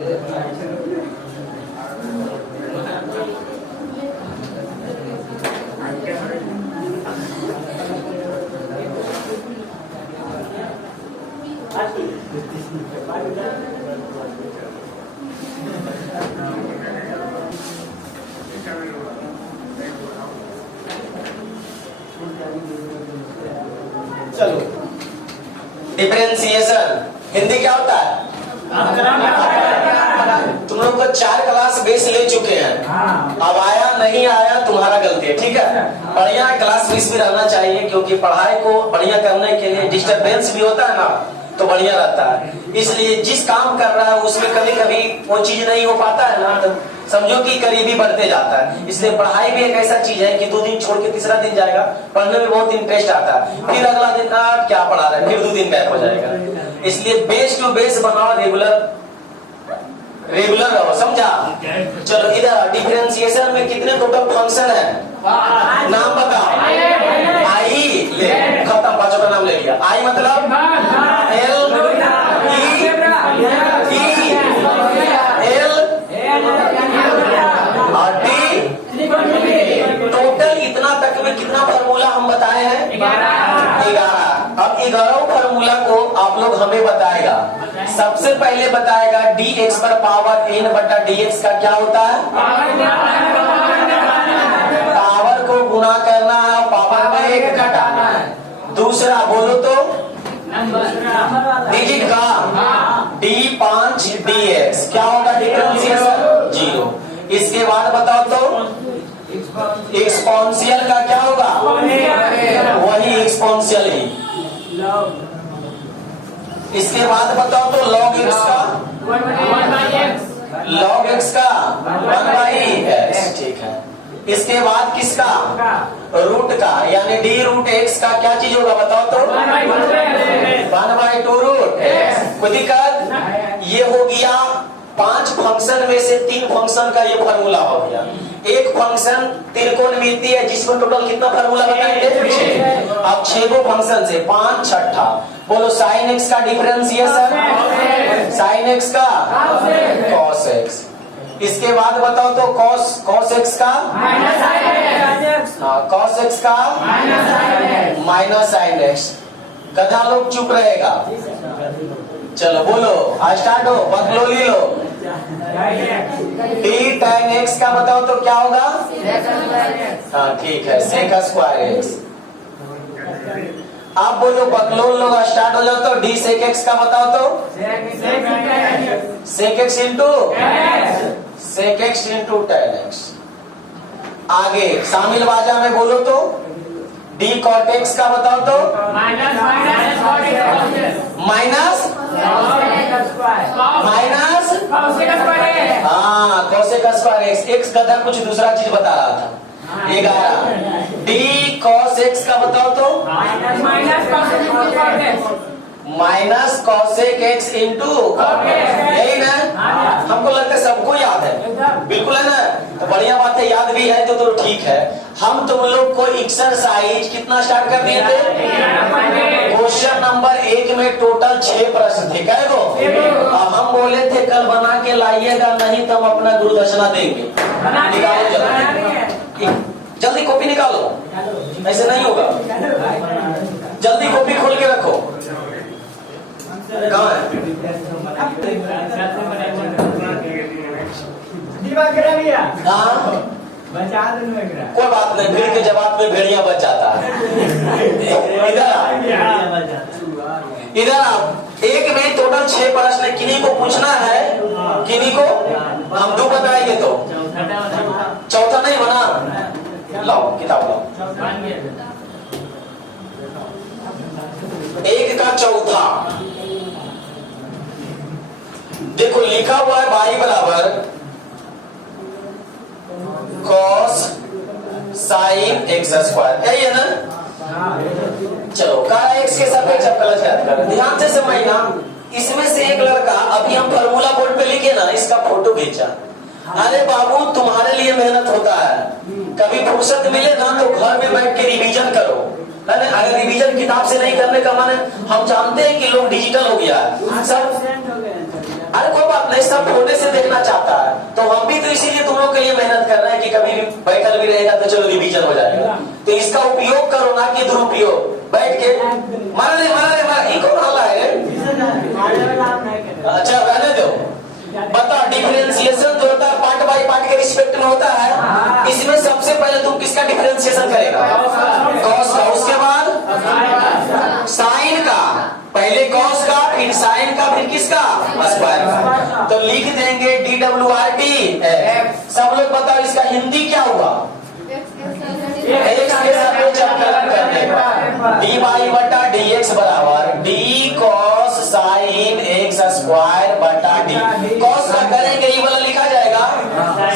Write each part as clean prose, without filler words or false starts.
चलो, डिफरेंशिएशन हिंदी क्या होता है? तुम लोग को 4 क्लास बेस ले चुके हैं, अब आया नहीं आया तुम्हारा गलती है, ठीक है। बढ़िया क्लास बेस भी रहना चाहिए, क्योंकि पढ़ाई को बढ़िया करने के लिए डिस्टरबेंस भी होता है ना, तो बढ़िया रहता है। इसलिए जिस काम कर रहा है उसमें कभी कभी वो चीज नहीं हो पाता है ना, तो समझो कि करीबी बढ़ते जाता है। इसलिए पढ़ाई भी एक ऐसा चीज है कि 2 दिन छोड़ के तीसरा दिन जाएगा, पढ़ने में बहुत इंटरेस्ट आता है, फिर अगला दिन क्या पढ़ा रहे, फिर 2 दिन बैक हो जाएगा। इसलिए बेस टू बेस बनाओ, रेगुलर रहो, समझा। चलो, इधर डिफरेंशिएशन में कितने टोटल फंक्शन है? नाम बताओ। आई, ले खत्म, पांचों का नाम ले लिया। आई मतलब एल और डी। टोटल इतना तक में कितना फार्मूला हम बताए हैं? 11। अब 11 फार्मूला को आप लोग हमें बताएगा। सबसे पहले बताएगा dx पर पावर n बटा dx का क्या होता है? पावर को गुणा करना है, पावर में 1 घटाना है। दूसरा बोलो तो डिजिट का d5 dx क्या होगा? डिफरेंशिएशन 0। इसके बाद बताओ तो एक्सपोनेंशियल का क्या होगा? वही एक्सपोनेंशियल ही। इसके बाद बताओ तो log x का log x का 1/x, ठीक है। इसके बाद किसका? रूट का, यानी d रूट x का क्या चीज होगा बताओ तो? 1/2 रूट x। कोई दिक्कत? ये हो गया 5 फंक्शन में से 3 फंक्शन का ये फार्मूला हो गया। एक फंक्शन त्रिकोणमिति है जिसको टोटल कितना फार्मूला बताएंगे? 6। अब 6 को फंक्शन से 5 छठा बोलो साइन एक्स का डिफरेंशिएशन, साइन एक्स का कॉस एक्स। इसके बाद बताओ तो कॉस एक्स का कॉस एक्स का माइनस साइन एक्स। गधा लोग चुप रहेगा। चलो बोलो, स्टार्ट हो, बकलोली लो। डी tan x का बताओ तो क्या होगा? हाँ ठीक है, सेक स्क्वायर एक्स। आप बोलो बकलोल लोग, स्टार्ट हो जाओ तो डी सेक एक्स का बताओ तो? Sec x into tan x। आगे शामिल बाजा में बोलो तो डी कॉट एक्स का बताओ तो? माइनस हाँ कॉसेक स्क्वायर एक्स। एक्स गधा कुछ दूसरा चीज बता रहा था। 11 डी कॉस एक्स का बताओ तो? माइनस कॉसेक एक्स इंटू यही ना? हमको लगता है सबको याद है, बिल्कुल है ना? तो बढ़िया बात है, याद भी है तो ठीक है। हम तुम लोग को एक्सरसाइज कितना स्टार्ट कर दिए थे? क्वेश्चन नंबर 1 में टोटल 6 प्रश्न थे, क्या वो? अब हम बोले थे कल बना के लाइएगा, नहीं तो हम अपना गुरुदक्षिणा देंगे। निकालो जल्दी कॉपी निकालो, ऐसे नहीं होगा। जल्दी कॉपी खोल के रखो। कहाँ है? हाँ कोई बात नहीं, भीड़ के जवाब में भेड़िया बच जाता है। इधर आप एक में टोटल 6 प्रश्न, किन्हीं को पूछना है, किन्हीं को हम 2 बताएंगे तो चौथा नहीं बना। लाओ किताब लाओ। 1 का चौथा देखो लिखा हुआ है y बराबर cos sin x स्क्वायर, यही है ना? चलो काला एक्स के सापेक्ष अवकलज ज्ञात करें। ध्यान से समझना, इसमें से एक लड़का अभी हम फार्मूला बोर्ड पे लिखे ना, इसका फोटो खींचा। अरे बाबू तुम्हारे लिए मेहनत होता है, कभी फुर्सत मिले ना तो घर में बैठ के रिवीजन करो। अगर रिवीजन किताब से नहीं करने का मन है, हम जानते हैं कि लोग डिजिटल हो गया सब। अरे कोई बात नहीं, सब होने से देखना चाहता है, तो हम भी तो इसीलिए तुम लोग के लिए मेहनत कर रहे हैं कि कभी भी बैठल भी रहेगा तो चलो रिवीजन हो जाएगा। तो इसका उपयोग करो ना कि दुरुपयोग। बैठ के मारा ये कौन हल्ला है? अच्छा रहने दो। बता, डिफरेंशिएशन जो होता है पार्ट बाय पार्ट के रिस्पेक्ट में होता है। इसमें सबसे पहले तुम किसका डिफरेंशिएशन करेगा? कॉस का। उसके बाद साइन का, पहले कॉस का, फिर साइन का, फिर किसका? स्क्वायर का। तो लिख देंगे DWRT। सब लोग बताओ इसका हिंदी क्या हुआ? एक्स के सापेक्ष अवकलन करने पर dy बटा dx बराबर d cos sin x square बटा d। cos का करेंगे ये वाला लिखा जाएगा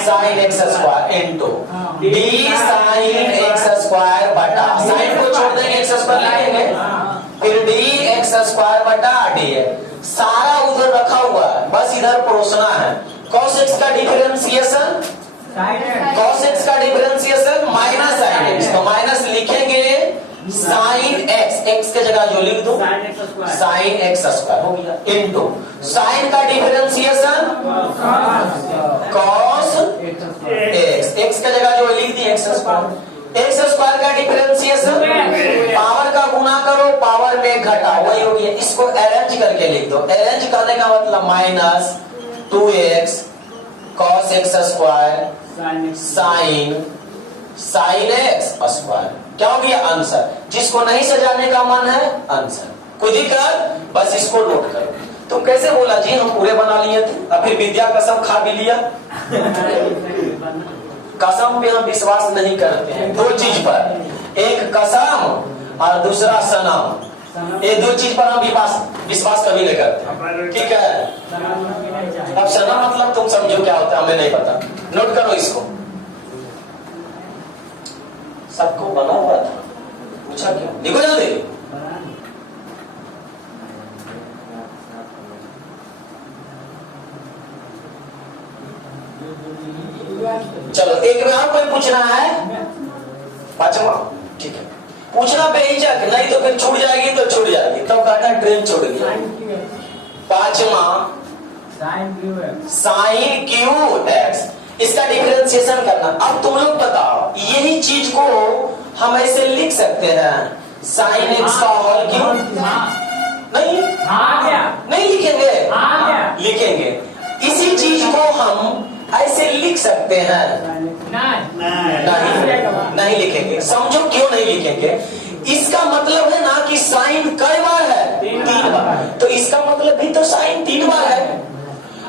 sin x square into d sin x square बटा, sin को छोड़ देंगे x स्क्वायर लिखेंगे, फिर dx स्क्वायर बटा dx। सारा उधर रखा हुआ है, बस इधर परोसना है। cos x का डिफरेंशिएशन, cos x का डिफरेंशिएशन माइनस sin x, तो माइनस लिखेंगे sin x, x के जगह जो लिख दो sin x स्क्वायर हो गया इनटू sin का डिफरेंशिएशन cos x, x के जगह जो लिख दी x स्क्वायर। x स्क्वायर का डिफरेंशिएशन पावर का गुना करो, पावर में घटा, वही हो गया। इसको अरेंज करके लिख दो। अरेंज करने का मतलब minus 2x cos x square sine x square. क्या हो गया? आंसर। जिसको नहीं सजाने का मन है आंसर, कोई दिक्कत? बस इसको नोट करो। तुम कैसे बोला जी हम पूरे बना लिए थे, अब फिर विद्या कसम खा भी लिया? कसम पे हम विश्वास नहीं करते हैं, दो चीज पर, एक कसम और दूसरा सनम। ये दो चीज पर हम विश्वास कभी नहीं करते, ठीक है? अब सनम मतलब तुम समझो क्या होता है, हमें नहीं पता। नोट करो इसको। सबको बना हुआ था, पूछा क्यों? देखो जल्दी। चलो एक में और कोई पूछना है? पांचवा, ठीक है। पूछना बेहिचक, नहीं तो फिर छूट जाएगी तो छूट जाएगी, तब तो कहना ट्रेन छूट गई। पांचवा साइन क्यू एक्स, इसका डिफरेंशिएशन करना। अब तुम लोग बताओ, यही चीज को हम ऐसे लिख सकते हैं साइन एक्स का होल क्यू? नहीं नहीं लिखेंगे, लिखेंगे। इसी चीज को हम ऐसे लिख सकते हैं? नहीं लिखेंगे। समझो क्यों नहीं लिखेंगे? इसका मतलब है ना कि साइन कई बार है? 3 बार। तो इसका मतलब भी तो साइन 3 बार है,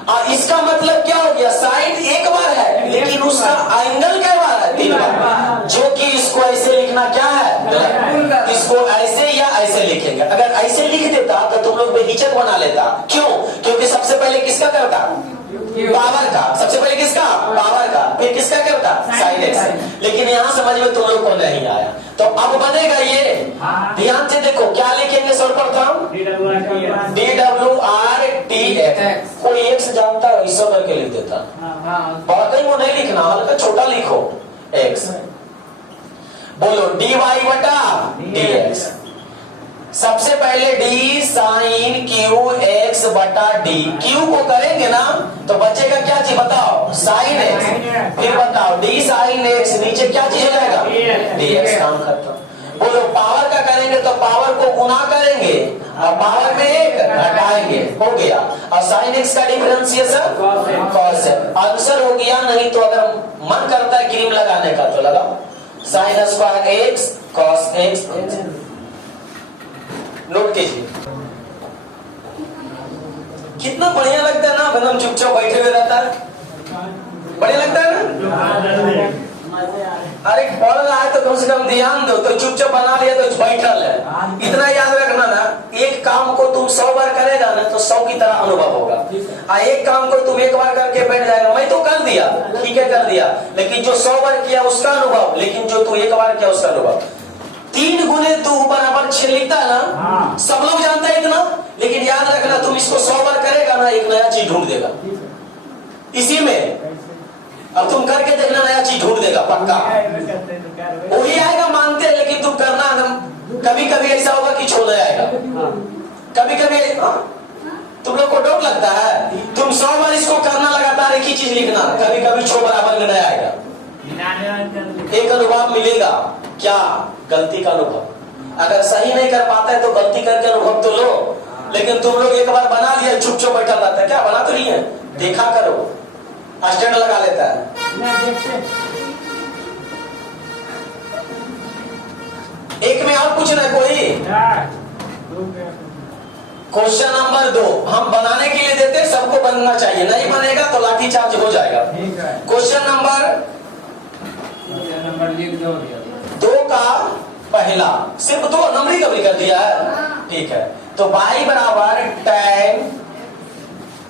और इसका मतलब क्या हो गया? साइन 1 बार है, लेकिन उसका एंगल क्या बार है? 3 बार। जो कि इसको ऐसे लिखना क्या है? इसको ऐसे या ऐसे लिखेंगे। अगर ऐसे लिख देता तो तुम लोग बेहिचक बना लेता। क्यों? क्योंकि सबसे पहले किसका करता? पावर का। सबसे पहले किसका? पावर का। फिर किसका करता? Sine x. लेकिन यहाँ समझ में तुम लोग को नहीं आया, तो अब बनेगा ये। ध्यान से देखो, क्या लिखेंगे सर्वप्रथम? DWRTX। कोई एक्स जानता है, ऐसा करके लिख देता। वाकई वो नहीं लिखना, हल्का छोटा लिखो एक्स। बोलो dy बटा dx। सबसे पहले d साइन क्यू एक्स बटा d। क्यू को करेंगे ना तो बचेगा क्या चीज बताओ? Sine x. फिर बताओ d साइन एक्स, नीचे क्या चीज हो जाएगा? dx। काम खत्म। बोलो पावर का करेंगे तो पावर को गुना करेंगे और पावर में 1 घटाएंगे, हो गया। और साइन एक्स का डिफरेंशिएशन कॉस एक्स। आंसर हो गया। नहीं तो अगर मन करता है क्रीम लगाने का तो लगाओ, sine square x cos x. Note कीजिए, कितना बढ़िया लगता है ना, एकदम चुपचाप बैठे हुए रहता है, बढ़िया लगता है ना? अरे पढ़ रहा है तो कम से कम ध्यान दो, तो चुपचाप बना लिया तो बैठल है। इतना याद रखना ना, एक काम को तुम 100 बार करेगा ना तो 100 की तरह अनुभव होगा, और एक काम को तुम 1 बार करके बैठ जाएगा। मैं तो कर दिया, ठीक है कर दिया, लेकिन जो 100 बार किया उसका अनुभव, लेकिन जो तू 1 बार किया उसका अनुभव। 3 गुने तू बराबर 6 लिखता है ना, सब लोग जानते हैं इतना, लेकिन याद रखना तुम इसको 100 बार करेगा ना, एक नया चीज ढूंढ देगा इसी में। अब तुम करके देखना, नया चीज ढूंढ देगा पक्का। वही आएगा मानते हैं, लेकिन तुम करना, कभी कभी ऐसा होगा कि छोड़ आएगा, कभी कभी तुम लोग को डाउट लगता है? तुम 100 बार इसको करना लगातार, एक ही चीज लिखना, कभी कभी छो बराबर में नहीं आएगा। एक अनुभव मिलेगा, क्या? गलती का अनुभव। अगर सही नहीं कर पाता है तो गलती करके अनुभव तो लो। लेकिन तुम लोग एक बार बना लिया, चुप चुप बैठा रहता है, क्या बना तो नहीं है? देखा करो, स्टैंड लगा लेता है। एक में और पूछना है कोई? क्वेश्चन नंबर 2 हम बनाने के लिए देते हैं, सबको बनना चाहिए, नहीं बनेगा तो लाठी चार्ज हो जाएगा। क्वेश्चन नंबर 2 का पहला, सिर्फ 2 नंबर कभी कर दिया है, ठीक है। तो y बराबर tan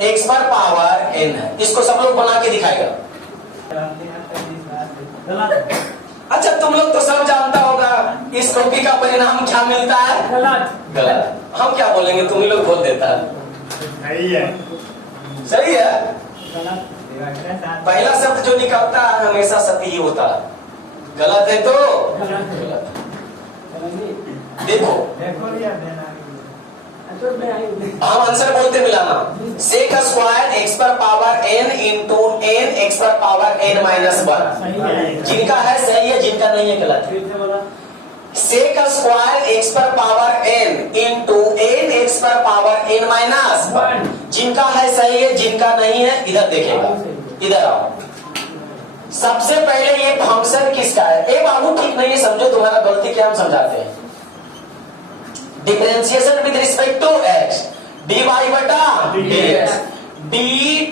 x पर पावर n है, इसको सब लोग बना के दिखाएगा। अच्छा, तुम लोग तो सब जानता होगा इस टोपी का परिणाम क्या मिलता है? गलत। हम क्या बोलेंगे, तुम ही लोग बोल देता है। सही है, सही है। पहला शब्द जो निकलता है हमेशा सही ही होता है, गलत है तो गलत। देखो हम आंसर बोलते मिलाना, सेक स्क्वायर एक्स पर power n into n x पर पावर n माइनस 1। जिनका है सही है, जिनका नहीं है गलत है। सेक स्क्वायर एक्स पर power n into n x पर पावर n माइनस 1। जिनका है सही है, जिनका नहीं है इधर देखेगा, इधर आओ। सबसे पहले ये फंक्शन किसका है? ए बाबू ठीक नहीं है, समझो तुम्हारा गलती क्या, हम समझाते हैं। Differentiation with respect to x, dy बटा dx, d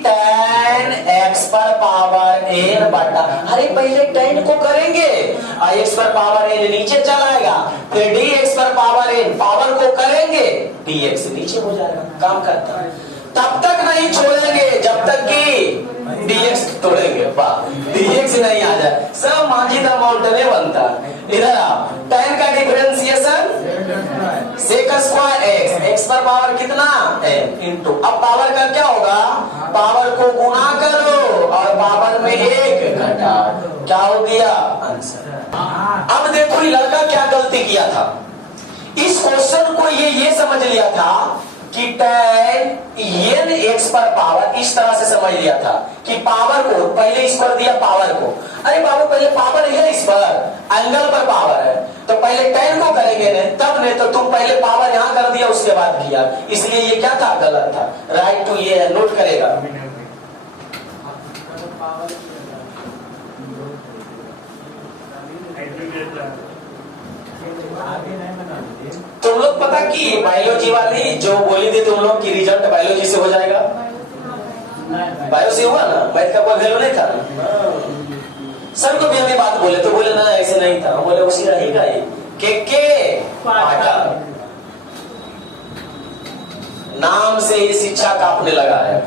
tan x पर पावर n बटा, अरे पहले tan को करेंगे, x पर पावर n नीचे चलाएगा, फिर dx पर पावर n पावर को करेंगे, dx नीचे हो जाएगा, काम करता है। तब तक नहीं छोड़ेंगे जब तक कि dx तोड़ेंगे, dx नहीं आ जाए, सब मांझी द माउंटेन बनता। इधर आओ, tan का differentiation sec square x, x पर पावर कितना n इंटू, अब पावर का क्या होगा? पावर को गुना करो और पावर में 1 घटाओ, क्या हो गया आंसर। अब देखो ये लड़का क्या गलती किया था, इस क्वेश्चन को ये समझ लिया था कि tan n x पर पावर, इस तरह से समझ लिया था कि पावर को पहले इस पर दिया, पावर को, अरे बाबू पहले पावर है इस पर, एंगल पर पावर है, तो पहले tan को करेंगे ने, तब नहीं तो तुम पहले पावर यहां कर दिया उसके बाद किया, इसलिए ये क्या था? गलत था। राइट टू ये है, नोट करेगा। तुम लोग पता कि बायोलॉजी वाली जो बोली थी तुम लोग की रिजल्ट बायोलॉजी से हो जाएगा, बायो से हुआ ना, मैथ का कोई वैल्यू नहीं था ना। सर को भी हमें बात बोले तो बोले ना ऐसे नहीं था, बोले उसी रहेगा ये के पाठक नाम से ये शिक्षा कांपने लगा है।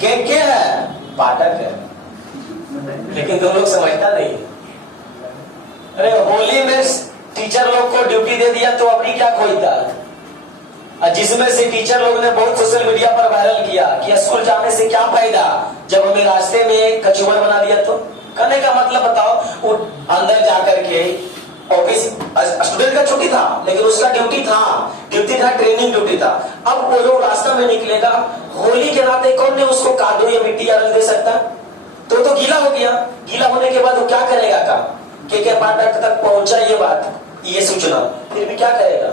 के है पाठक है, लेकिन तुम लोग समझता नहीं। अरे होली में टीचर लोग को ड्यूटी दे दिया तो अपनी क्या खोजता है, जिसमें से टीचर लोग ने बहुत सोशल मीडिया पर वायरल किया कि स्कूल जाने से क्या फायदा जब हमें रास्ते में कचुआ बना दिया। तो कहने का मतलब बताओ, वो अंदर जाकर के ऑफिस, स्टूडेंट का छुट्टी था लेकिन उसका ड्यूटी था ट्रेनिंग ड्यूटी था। अब वो लोग रास्ता में निकलेगा, होली के नाते कौन ने उसको कादो या मिट्टी या रंग दे सकता? तो गीला हो गया, गीला होने के बाद वो क्या करेगा? काम के पाठक तक पहुंचा ये बात, ये सूचना, फिर भी क्या करेगा?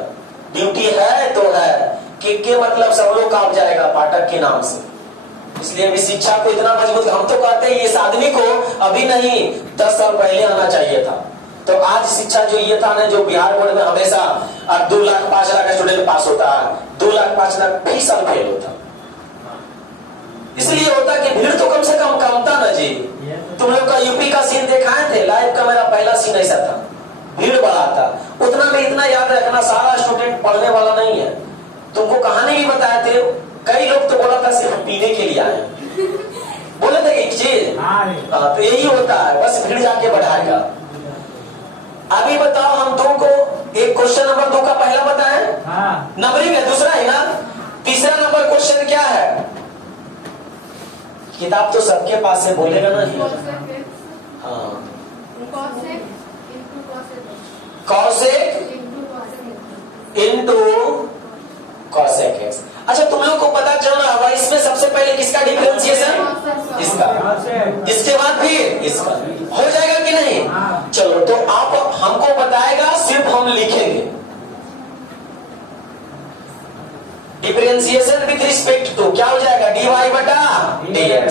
ड्यूटी है तो है, के मतलब सब लोग कांप जाएगा पाठक के नाम से। इसलिए अभी शिक्षा को इतना मजबूत, हम तो कहते हैं ये साधनी को अभी नहीं 10 साल पहले आना चाहिए था। तो आज शिक्षा जो ये था ना, जो बिहार बोर्ड में हमेशा 2 लाख 5 लाख स्टूडेंट पास होता है, 2 लाख 5 लाख फी साल फेल होता। इसलिए होता कि भीड़ तो कम से कम कमता ना जी। तुम लोग का यूपी का सीन दिखाए थे लाइव का, मेरा पहला सीन ऐसा था, भीड़ बढ़ा था। उतना में इतना याद रखना, सारा स्टूडेंट पढ़ने वाला नहीं है। तुमको कहानी भी बताए थे, कई लोग तो बोला था सिर्फ पीने के लिए आए, बोले थे एक चीज। तो यही होता है, बस भीड़ जाके बढ़ाएगा। अभी बताओ हम तुमको एक क्वेश्चन नंबर 2 का पहला बताए, नंबरिंग है, दूसरा है ना। तीसरा नंबर क्वेश्चन क्या है? किताब तो सबके पास है, बोलेगा ना। हाँ, कॉसेक इंटू कॉसेक एक्स। अच्छा तुम लोग को पता चलना होगा इसमें सबसे पहले किसका डिफरेंशिएशन, इसका, इसके बाद फिर इसका, हो जाएगा कि नहीं? चलो तो आप हमको बताएगा, सिर्फ हम लिखेंगे डिफरेंशिएशन विथ रिस्पेक्ट टू, क्या हो जाएगा? dy बटा dx।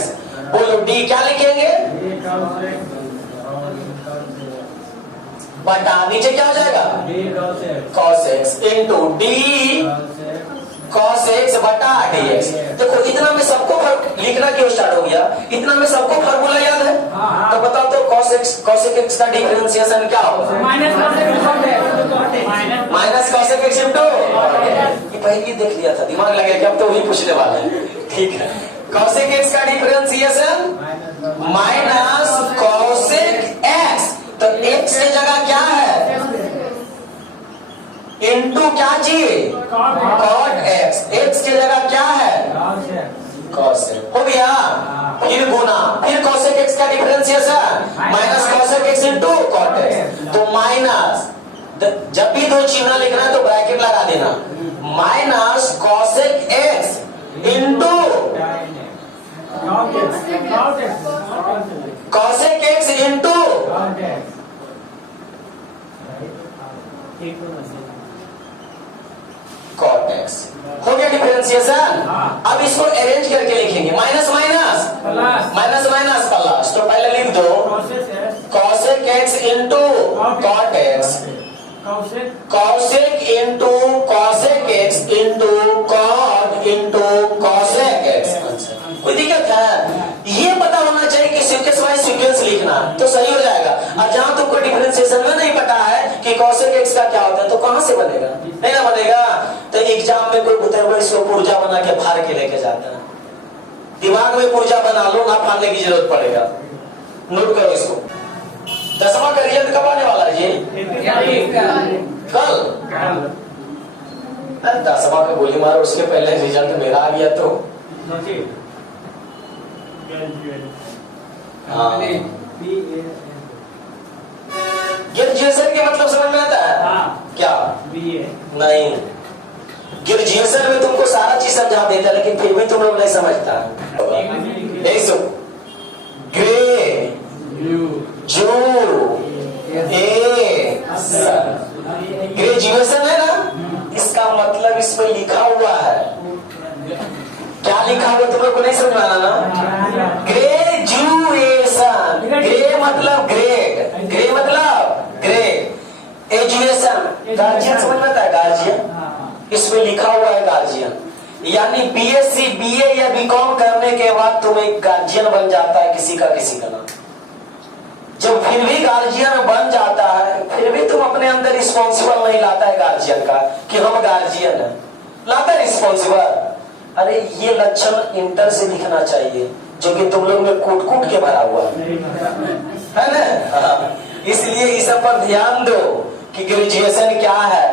बोलो d क्या लिखेंगे? बटा नीचे क्या हो जाएगा? cos x into d cos x बटा dx। देखो इतना में सबको लिखना क्यों स्टार्ट हो गया? इतना में सबको फार्मूला याद है? तो बताओ तो cos x का डिफरेंशिएशन क्या होगा? माइनस cos x इंटू, ये पहले ही देख लिया था, दिमाग लगे कि अब तो वही पूछने वाले हैं। ठीक है, cos x का डिफरेंशिएशन माइनस cos x, तो x की जगह क्या है? इंटू क्या चीज? cot x, x की जगह क्या है? cos x। हो गया, फिर गुना, फिर cos x का differentiation minus cos x into cot x। तो माइनस, जब भी दो चिन्ह लिखना है तो ब्रैकेट लगा देना, minus cos x into cos x into cot x। हो गया डिफरेंशिएशन। अब इसको अरेंज करके लिखेंगे, minus minus minus minus plus, तो पहले लिख दो cos x into cot x, cos into cos x into cot into cos x। कोई दिक्कत है? ये पता होना चाहिए कि सीक्वेंस वाइज सीक्वेंस लिखना, तो सही हो जाएगा। और जहां तुमको डिफरेंशिएशन में नहीं पता है कि cos x का क्या होता है, तो कहां से बनेगा? नहीं ना बनेगा। तो एग्जाम में कोई बुते हुए इसको पुर्जा बना के फाड़ के लेके जाता है, दिमाग में पुर्जा बना लो, ना फाड़ने की जरूरत पड़ेगा। नोट करो इसको। 10वां का रिजल्ट कब आने वाला है जी? कल। 10वां का गोली मारो, उसके पहले रिजल्ट मेरा आ गया तो ग्रेजुएशन के मतलब समझ में आता है? क्या? नहीं, ग्रेजुएशन में तुमको सारा चीज समझा देता है, लेकिन फिर भी तुम लोग नहीं समझता। ग्रे जू ग्रेजुएशन है ना, इसका मतलब इसमें लिखा हुआ है, क्या लिखा हुआ तुम लोग को नहीं समझ आना ना? ग्रेजुएशन, ग्रे मतलब ग्रेड, ग्रे मतलब ग्रेड, एजुएशन गार्जियन समझ में आता है? गार्जियन, इसमें लिखा हुआ है गार्जियन, यानी बीएससी बीए या बीकॉम करने के बाद तुम एक गार्जियन बन जाता है किसी का नाम। जब फिर भी गार्जियन बन जाता है, फिर भी तुम अपने अंदर रिस्पॉन्सिबल नहीं लाता है गार्जियन का कि हम गार्जियन है, लाता है रिस्पॉन्सिबल। अरे ये लक्षण इंटर से दिखना चाहिए, जो कि तुम लोग में कूट कूट के भरा हुआ है ना। इसलिए इस पर ध्यान दो कि ग्रेजुएशन क्या है।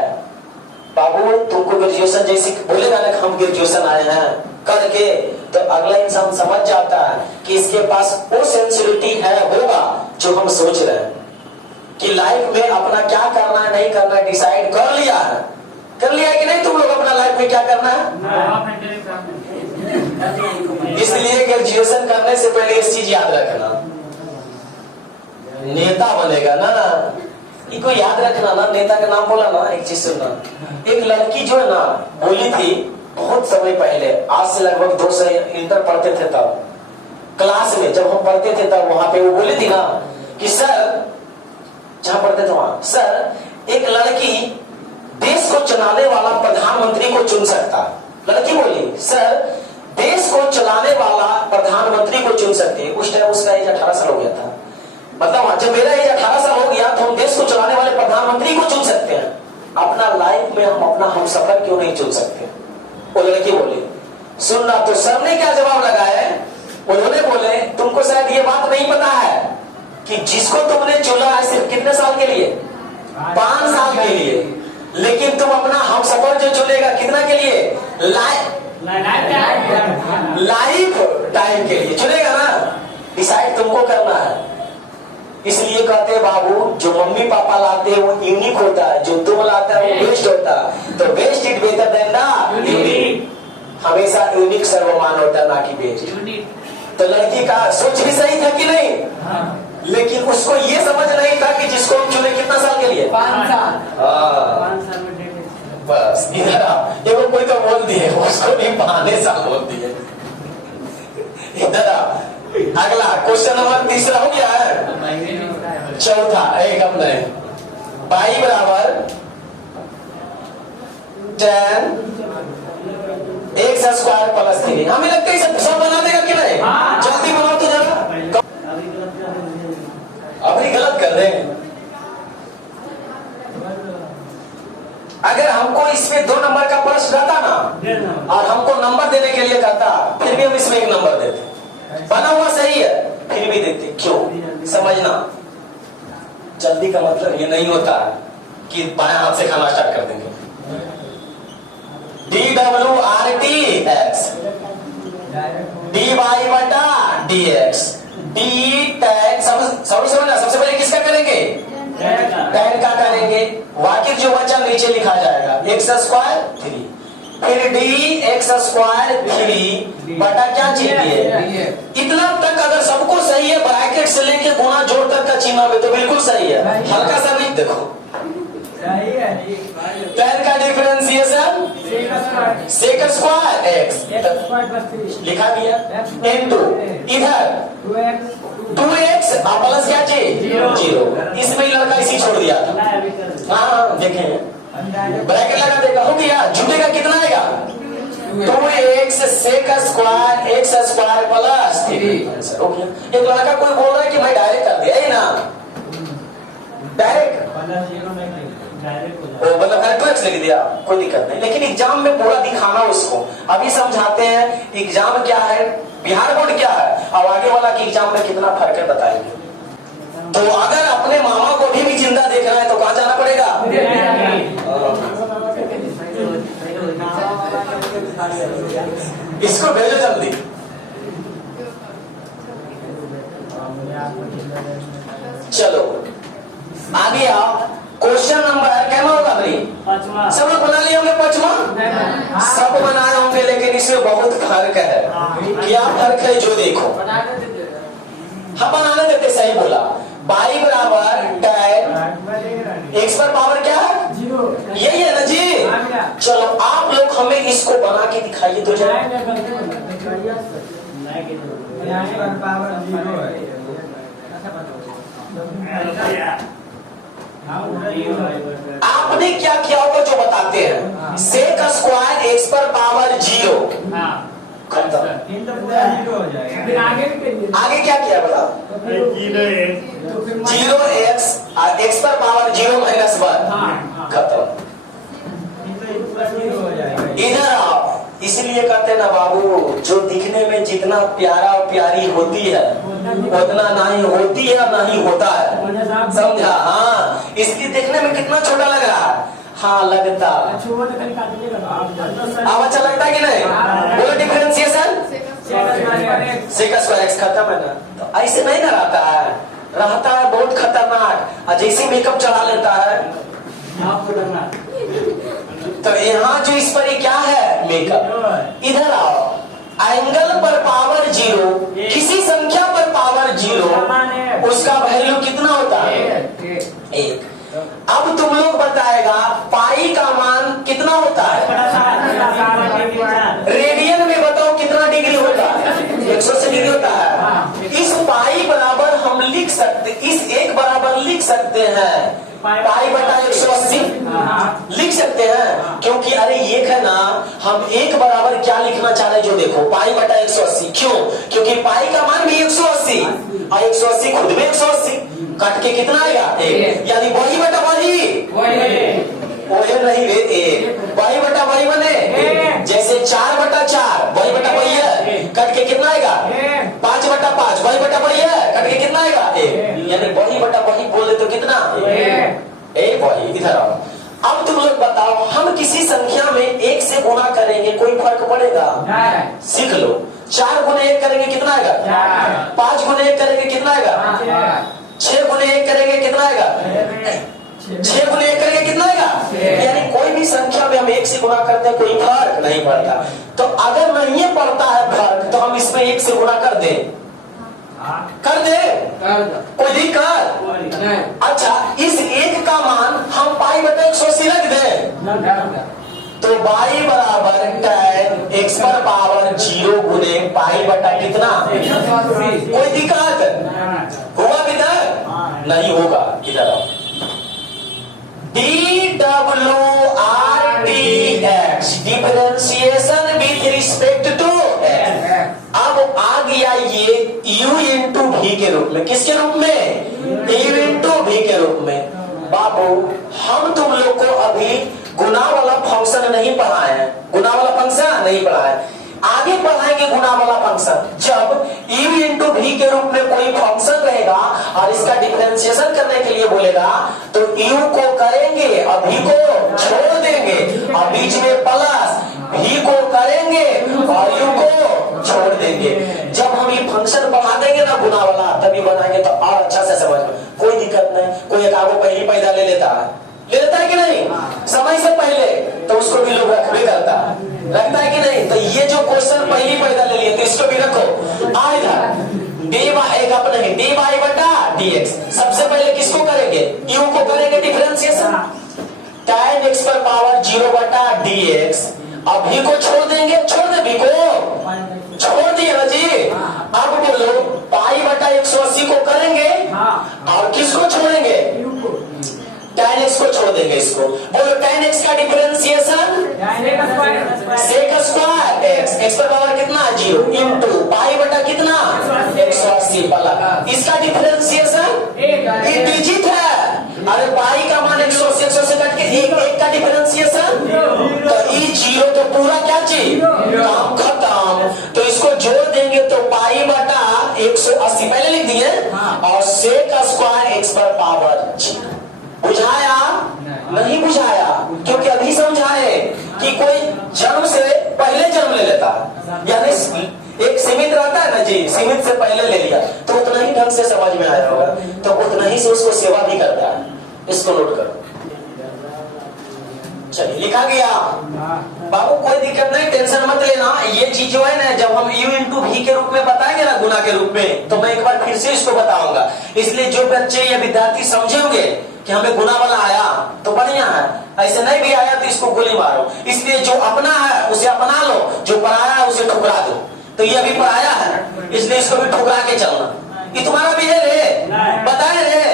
बाबू तुमको ग्रेजुएशन जैसे बोलेगा ना हम ग्रेजुएशन आए हैं करके, तो अगला इंसान समझ जाता है कि इसके पास वो सेंसिटिविटी है होगा जो हम सोच रहे हैं कि लाइफ में अपना क्या करना है नहीं करना है, डिसाइड कर लिया है। कर लिया कि नहीं तुम लोग अपना लाइफ में क्या करना है? इसलिए ग्रेजुएशन करने से पहले इस चीज याद रखना, नेता बनेगा ना, इनको याद रखना ना। नेता का नाम बोला ना, एक चीज सुनना, एक लड़की जो है ना बोली थी बहुत समय पहले, आज से लगभग 2 साल इंटर पढ़ते थे तब, क्लास में जब हम पढ़ते थे तब वहां पे वो बोली थी ना कि सर, जहां पढ़ते थे वहां, सर एक लड़की देश को चलाने वाला प्रधानमंत्री को चुन सकता। लड़की बोली सर देश को चलाने वाला प्रधानमंत्री को चुन सकते। उस टाइम उसका एज 18 साल हो गया था, मतलब जब मेरा एज 18 साल हो गया तो हम देश को चलाने वाले प्रधानमंत्री को चुन सकते हैं, अपना लाइफ में हम अपना हम सफर क्यों नहीं चुन सकते? वो लड़की बोली। सुनना तो सर ने क्या जवाब लगाया, उन्होंने बोले तुमको शायद ये बात नहीं पता है कि जिसको तुमने चुना है सिर्फ कितने साल के लिए? 5 साल के लिए, लेकिन तुम अपना हम सफर जो चुनेगा कितना के लिए? लाइफ टाइम के लिए चुनेगा ना। डिसाइड तुमको करना है। इसलिए कहते हैं बाबू जो मम्मी पापा लाते हैं वो यूनिक होता है, जो तुम लाता है वो बेस्ट होता है। तो best it better than the unique. हमेशा यूनिक सर्वमान होता है, ना कि बेज। तो लड़की का सोच भी सही था कि नहीं? लेकिन उसको ये समझ नहीं था कि जिसको हम चुने कितना साल के लिए? 5 साल। 5 साल में बस इधर आ, देखो कोई तो बोल दिए, उसको भी 5 साल बोल दिए। इधर आ, अगला क्वेश्चन नंबर 3 हो गया है। चौथा एक अपने पाई बराबर 10 एक्स स्क्वायर प्लस 3। हमें लगता है सब बना देगा कि नहीं? जल्दी बनाओ तो जरा। अभी गलत कर रहे हैं। अगर हमको इसमें 2 नंबर का प्रश्न रहता ना और हमको नंबर देने के लिए कहता, फिर भी हम इसमें 1 नंबर देते। बना हुआ सही है फिर भी देते। क्यों? समझना, जल्दी का मतलब ये नहीं होता कि बाएं हाथ से खाना स्टार्ट कर देंगे। DWRTX dy बटा dx डी टैन समझना। सबसे पहले किसका करेंगे? टैन का करेंगे। वाकिफ जो बचा नीचे लिखा जाएगा एक्स स्क्वायर 3, फिर डी एक्स स्क्वायर 3 बटा क्या चाहिए? इतना तक अगर सबको सही है, ब्रैकेट से लेके गुणा जोड़ तक का चिन्ह में तो बिल्कुल सही है। हल्का सा नहीं देखो, टैन का डिफरेंशिएशन सेक स्क्वायर एक्स लिखा दिया इनटू इधर 2x प्लस क्या चाहिए? 0। इसमें ही लड़का इसी छोड़ दिया था। हाँ देखें, ब्रैकेट लगा देगा, हो गया। जुटेगा कितना आएगा? 2x sec square x square plus 3। हो गया। एक लड़का कोई बोल रहा है कि मैं डायरेक्ट कर दिया, ना डायरेक्ट मतलब 2x लिख दिया, कोई दिक्कत नहीं। लेकिन एग्जाम में पूरा दिखाना उसको। अभी समझाते हैं एग्जाम क्या है, बिहार बोर्ड क्या है, और आगे वाला की एग्जाम में कितना फर्क है बताएंगे। तो अगर अपने मामा को भी जिंदा देखना है तो कहाँ जाना पड़ेगा? इसको भेजो जल्दी। चलो आगे आओ। क्वेश्चन नंबर क्या होगा भाई? 5वां। सब लोग बना लिए होंगे 5वां? सब बनाए होंगे, लेकिन इसमें बहुत फर्क है। क्या फर्क है जो देखो। हाँ बनाने देते, सही बोला। पाई बराबर टैन एक्स पर पावर क्या है? 0। यही है ना जी? चलो आप लोग हमें इसको बना के दिखाइए तो जरा। आपने क्या किया होगा जो बताते हैं? सेक स्क्वायर एक्स पर पावर 0 खत्म। आगे क्या किया बताओ? 0x एक्स पर पावर 0 माइनस 1 खत्म। इधर आओ। इसलिए कहते ना बाबू, जो दिखने में जितना प्यारा और प्यारी होती है उतना ना ही होती है ना ही होता है। समझा? हाँ, इसलिए देखने में कितना छोटा लग रहा है। हाँ लगता। अब अच्छा लगता है कि नहीं? बोलो डिफरेंशिएशन सेक स्क्वायर एक्स खत्म है ना? तो ऐसे नहीं ना रहता है बहुत खतरनाक। जैसे मेकअप चढ़ा लेता है तो यहाँ जो इस पर क्या है? मेकअप। इधर आओ। एंगल पर पावर 0, किसी संख्या पर पावर 0, उसका वैल्यू कितना होता है? 1। अब तुम लोग बताएगा पाई का मान कितना होता है? रेडियन में बताओ कितना डिग्री होता है? 180 डिग्री होता है। इस पाई बराबर हम लिख सकते, इस 1 बराबर लिख सकते हैं पाई बटा 180 लिख सकते हैं। क्योंकि अरे एक है ना, हम 1 बराबर क्या लिखना चाह रहे जो देखो, पाई बटा 180। क्यों? क्योंकि पाई का मान भी 180 और 180 खुद में 180 कट के कितना आएगा? 1। यानी वही बटा वही नहीं रे, 1 वही बटा वही बने। जैसे 4 बटा 4 वही बटा वही है, कट के कितना आएगा? 5 बटा 5 वही बटा वही है, कट के कितना आएगा? 1। यानी वही बटा वही बोले तो कितना? 1 वही। इधर आओ। अब तुम लोग बताओ, हम किसी संख्या में 1 से गुणा करेंगे, कोई फर्क पड़ेगा? सीख लो। 4 गुणे 1 करेंगे कितना आएगा? 5 गुणे 1 करेंगे कितना आएगा? 6 गुणे 1 करेंगे कितना आएगा? 6 गुने 1 करेंगे कितना आएगा? यानी कोई भी संख्या में हम 1 से गुणा करते हैं कोई फर्क नहीं पड़ता। तो अगर नहीं पड़ता है फर्क तो हम इसमें 1 से गुणा कर दें, कर दे, कोई दिक्कत? अच्छा, इस 1 का मान हम पाई बटा 180 रख दें तो y बराबर tan x पर पावर 0 गुने पाई बटा कितना? कोई दिक्कत? होगा किधर? नहीं होगा। इधर आओ, dWRTX differentiation with respect to x। अब आ गया ये u इंटू v के रूप में। किसके रूप में? u इंटू v के रूप में। बाबू हम तुम लोग को अभी गुना वाला फंक्शन नहीं पढ़ाए हैं, गुना वाला फंक्शन नहीं पढ़ाए, आगे पढ़ाएंगे गुना वाला फंक्शन। जब u इंटू v के रूप में कोई फंक्शन रहेगा और इसका डिफरेंशिएशन करने के लिए बोलेगा तो u को करेंगे और v को छोड़ देंगे और बीच में प्लस, v को करेंगे और u को छोड़ देंगे। जब हम ये फंक्शन पढ़ा देंगे ना गुना वाला तभी बनाएंगे तो और अच्छा से समझ में, कोई दिक्कत नहीं। कोई एक आगो पहली पैदा ले लेता है कि नहीं? समय से पहले तो उसको भी लोग रखबे करता है, रखता है कि नहीं? तो ये जो क्वेश्चन पहली पैदा ले लिए तो इसको भी रखो। इधर एक अपने dy बटा dx, सबसे पहले किसको करेंगे? u को करेंगे डिफरेंशिएशन, tan x पर पावर 0 बटा dx। अब v को छोड़ देंगे, छोड़ दे v को, छोड़ दिए ना जी। अब बोलो पाई बटा 180 को करेंगे और किसको छोड़ेंगे? tan x को छोड़ देंगे। इसको बोलो tan x का differentiation sec square x, x पर पावर कितना? 0 इंटू पाई बटा कितना? 180 प्लस इसका डिफरेंशिएशन ये डिजिट है। अरे पाई का मान 180 से कट के एक का डिफरेंशिएशन तो ये 0 तो पूरा क्या चीज काम खत्म। तो इसको जोड़ देंगे तो पाई बटा 180 पहले लिख दिए और sec स्क्वायर x पर पावर 0। बुझाया? नहीं बुझाया, क्योंकि अभी समझाए कि कोई जन्म से पहले जन्म ले लेता है, यानी एक सीमित रहता है ना जी, सीमित से पहले ले लिया तो उतना ही ढंग से समझ में आया होगा, तो उतना ही से उसको सेवा भी करता है। इसको नोट करो। चलिए लिखा गया बाबू, कोई दिक्कत नहीं, टेंशन मत लेना। ये चीज जो है ना जब हम u इंटू v के रूप में बताएंगे ना गुना के रूप में तो मैं एक बार फिर से इसको बताऊंगा। इसलिए जो बच्चे या विद्यार्थी समझेंगे कि हमें गुना वाला आया तो बढ़िया है, ऐसे नहीं भी आया तो इसको गोली मारो। इसलिए जो अपना है उसे अपना लो, जो पराया है उसे ठुकरा दो। तो ये अभी पराया है इसलिए इसको भी ठुकरा के चलना। ये तुम्हारा भी है रे, बताए रे,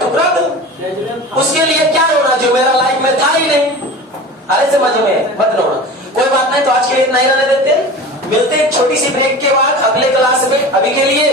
ठुकरा दो। उसके लिए क्या होना जो मेरा लाइफ में था ही नहीं। अरे समझ में मत रोना, कोई बात नहीं। तो आज के लिए इतना ही रहने देते, मिलते एक छोटी सी ब्रेक के बाद अगले क्लास में। अभी के लिए